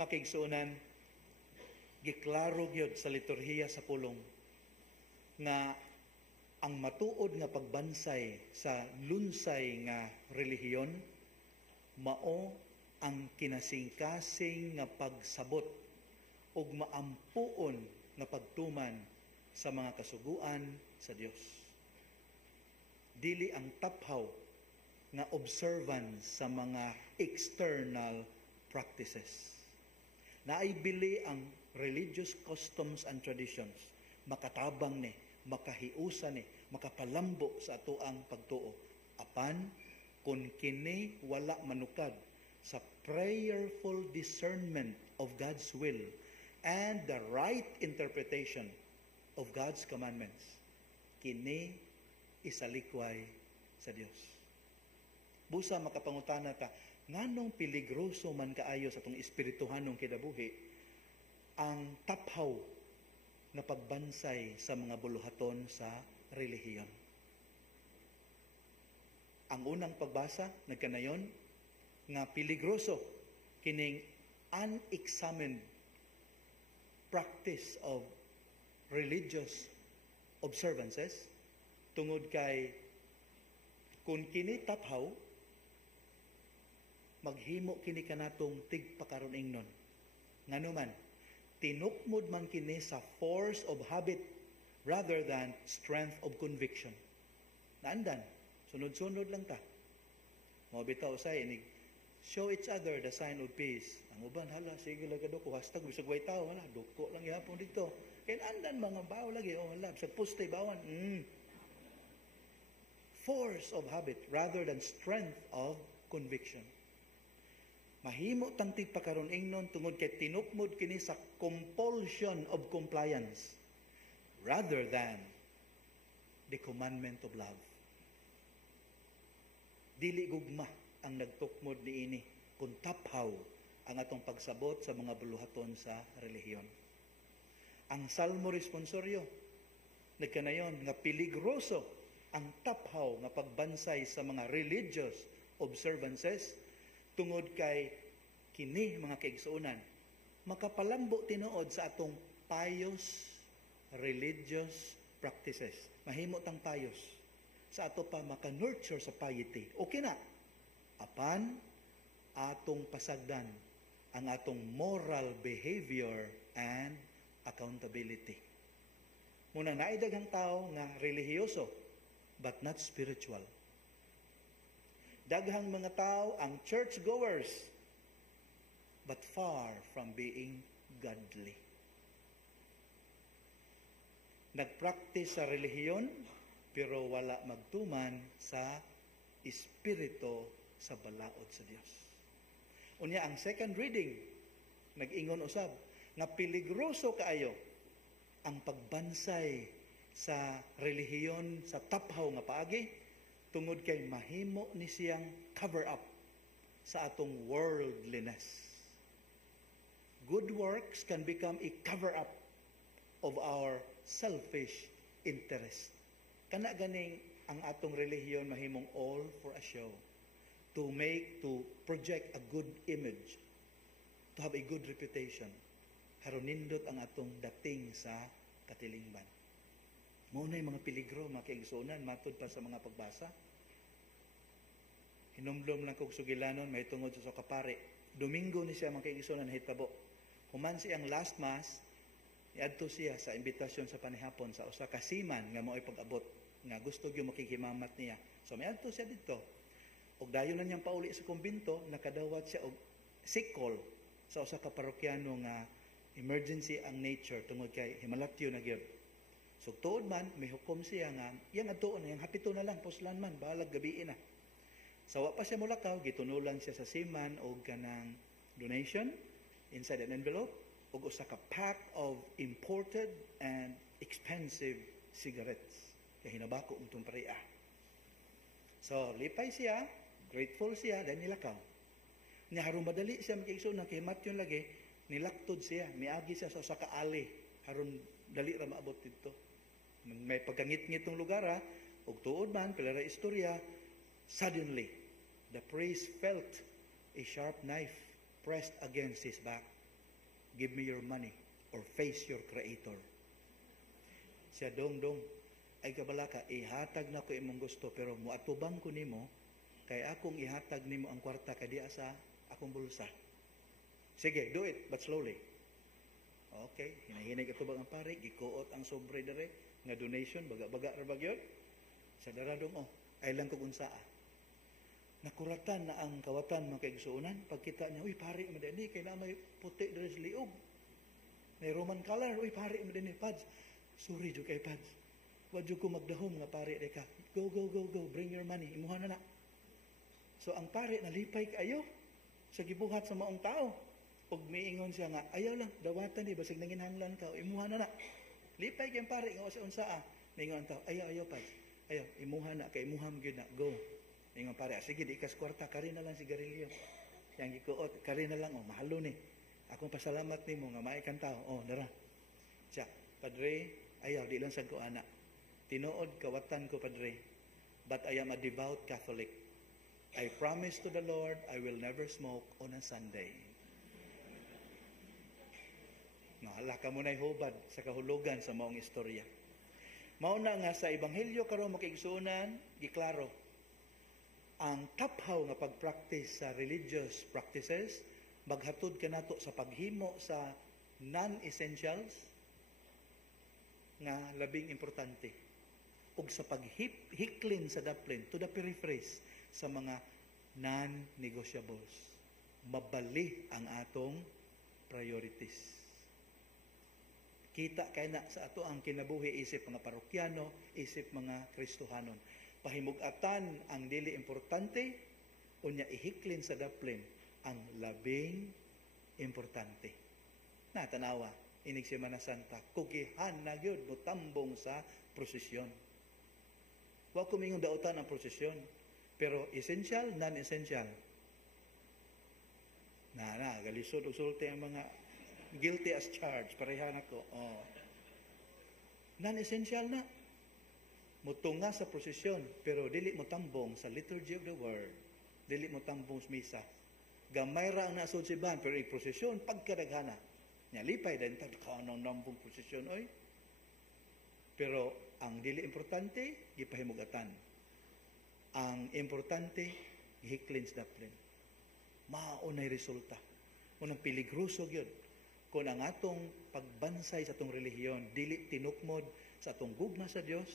Makigsunan, giklaro gyud sa liturhiya sa pulong nga ang matuod nga pagbansay sa lunsay nga relihiyon mao ang kinasingkasing nga pagsabot ug maampuon nga pagtuman sa mga kasuguan sa Dios. Dili ang taphaw nga observance sa mga external practices. Naibili ang religious customs and traditions, makatabang ni, makahiusa ni, makapalambo sa atoang pagtuo. Apan, kung kini wala manukad sa prayerful discernment of God's will and the right interpretation of God's commandments, kini isalikway sa Dios. Busa makapangutana ka, nganong peligroso man kaayo sa itong espirituhanong kinabuhi ang taphaw na pagbansay sa mga buluhaton sa relihiyon. Ang unang pagbasa, nagkanayon, nga peligroso kining unexamined practice of religious observances tungod kay kung kini taphaw, maghimo kini kanatong tigpakaron-ingnon. Ngano man, tinukmod man kini sa force of habit rather than strength of conviction. Naandan, sunod-sunod lang ta. Mga bitaw say, inig, show each other the sign of peace. Ang uban, hala, sige lang ko, hashtag, bisag way tao, hala, duko lang yapon dito. Kaya andan mga baw lagi, hala, bisag postay bawan. Force of habit rather than strength of conviction. Mahimo tang tigpakaron-ingnon tungod kay tinukmod kini sa compulsion of compliance rather than the commandment of love. Dili gugma ang nagtukmod niini kung taphaw ang atong pagsabot sa mga buluhaton sa relihiyon. Ang Salmo responsoryo nagkanayon nga peligroso ang taphaw nga pagbansay sa mga religious observances tungod kay kini mga kaigsuonan makapalambo tinuod sa atong pious religious practices. Mahimo tang pious sa ato pa maka-nurture sa piety. Okay na. Apan atong pasagdan ang atong moral behavior and accountability. Muna naidaghang tao nga relihiyoso but not spiritual. Daghang mga tao ang churchgoers but far from being godly. Nagpractice sa relihiyon pero wala magtuman sa espiritu sa balaod sa Dios. Unya ang second reading nag-ingon usab nga peligroso kaayo ang pagbansay sa relihiyon sa taphaw nga paagi tungod kay mahimo ni siyang cover up sa atong worldliness. Good works can become a cover up of our selfish interest. Kana ganing ang atong relihiyon mahimong all for a show, to project a good image, to have a good reputation. Haron nindot ang atong dating sa katilingban. Mao na yung mga peligro, mga kaigsuonan, matod pa sa mga pagbasa. Hinumdum lang kog sugilanon, may tungod sa kapare. Domingo ni siya mga kaigsuonan hitabo. Human siyang last mass, iadto siya sa imbitasyon sa panihapon sa usa ka seaman nga mao'y pag-abot nga gusto gyud makikimamat niya. So may adto siya dito. Og dayon na niyang pauli sa kumbinto, nakadawat siya og sick call sa usa ka parokyano nga emergency ang nature tungod kay himalatyo na gyud. So tuod man may hukom siya nga yang adtuon yang hapito na lang puslan man balag gabi na. So wa pa siya mulakaw, gitunulan siya sa seaman og kanang donation inside an envelope ug usa ka pack of imported and expensive cigarettes. Kaya hinabako untong pareha. So lipay siya, grateful siya, then nilakaw. Nya haron madali siya makiigsoon na kay matyon lagi, nilaktod siya, miagi siya sa usa ka alley haron dali ra maabot didto. May pagkangit-ngit ng lugar ug tuod man pila ra istorya, suddenly the priest felt a sharp knife pressed against his back. Give me your money or face your creator. Siya, dong, ay kabalaka, ihatag na ko imong gusto, pero muatubang ko nimo, kay akong ihatag nimo ang kwarta kadiya sa akong bulsa. Sige, do it, but slowly. Okay, hinahinay katubang ang pare, gikuot ang sobre dere, nga donation, baga-baga ra bagyon. Sa daradong, ay lang kog unsaa. Nakuratan na ang kawatan mga kaigsuunan. Pagkita niya, uy, pare mo din, kaya na may puti dere sa liog. May Roman color, uy, pare mo din, Pads. Sorry, jo kay Pads. Wadyo ko magdahom nga pare ka. Go, bring your money. Imuha na. So, ang pare, nalipay kayo sa gibuhat sa maong tao. Pag miingon siya nga, ayaw lang, dawatan di, basig nanginhanglan ka, imuha na. Lipay kayong pare, nga sa unsaa. Miingon ang tao, ayaw, Pads. Ayaw, imuha na, kay imuham gyud na, go. Ingon pare, sige, di ikas kwarta, kari na lang sigarilyo. Yang gikuot, kari na lang, mahalo ni. Akong pasalamat ni mo, nga maikan tao. Dara. Siya, Padre, ayaw, di lang sad ko anak. Tinuod, kawatan ko, Padre. But I am a devout Catholic. I promise to the Lord, I will never smoke on a Sunday. Hala ka mo na'y hubad sa kahulugan sa maong istorya. Mauna nga sa Ebanghelyo karon makigsunan, giklaro, ang taphaw nga pag-practice sa religious practices, maghatod ka nato sa paghimo sa non-essentials nga labing importante. Ug sa paghiklin sa daplin, to the periphrase, sa mga non-negotiables. Mabali ang atong priorities. Kita kay na sa ato ang kinabuhi isip mga parokyano, isip mga Kristohanon. Pahimugatan ang dili importante, unya ihiklin sa daplin ang labing importante. Natanawa, inig Semana Santa, kugihan na yun, mutambong sa prosesyon. Wa ko mingong dautan ang prosesyon, pero essential, non-essential. Galisod og sulti ang mga guilty as charged, pareha na ko. Non-essential na. Mutunga sa prosesyon, pero dili mo tambong sa liturgy of the word. Dili mo tambong sa misa. Gamay ra ang nasod si ban, pero i-prosesyon, pagkadaghana. Lipay din, kanang nambong prosesyon, oy. Pero ang dili importante, gipahimugatan. Ang importante, gihiklin sa daplin. Maunay resulta. Unang piligroso yun. Kung ang atong pagbansay sa atong relihiyon, dili tinukmod sa atong gugma sa Dios,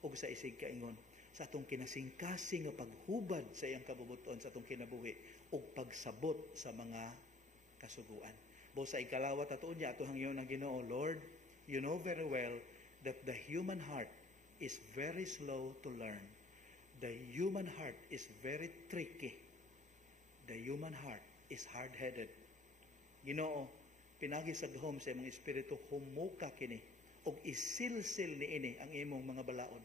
o sa isig kaingon, sa atong kinasingkasing nga paghubad sa iyang kabubuton sa atong kinabuhi, o pagsabot sa mga kasuguan. Bo sa ikalawat at unya, ato hangyon ang Ginoo, Lord, you know very well that the human heart is very slow to learn. The human heart is very tricky. The human heart is hard-headed. Ginoo, pinagi sa gahom sa imong espiritu, humuka kini, og isilsil ni ini ang imong mga balaod.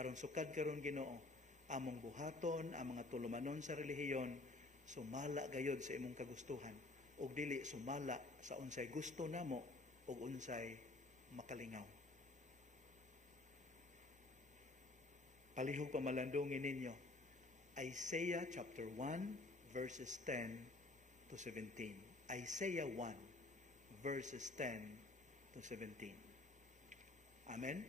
Aron sukad karon Ginoo, among buhaton, ang mga tulumanon sa relihiyon, sumala gayod sa imong kagustuhan, og dili sumala sa unsay gusto namo og unsay makalingaw. Palihog pamalandongin ninyo, Isaiah chapter 1 verses 10 to 17. Isaiah 1 verses 10 to 17. Amen.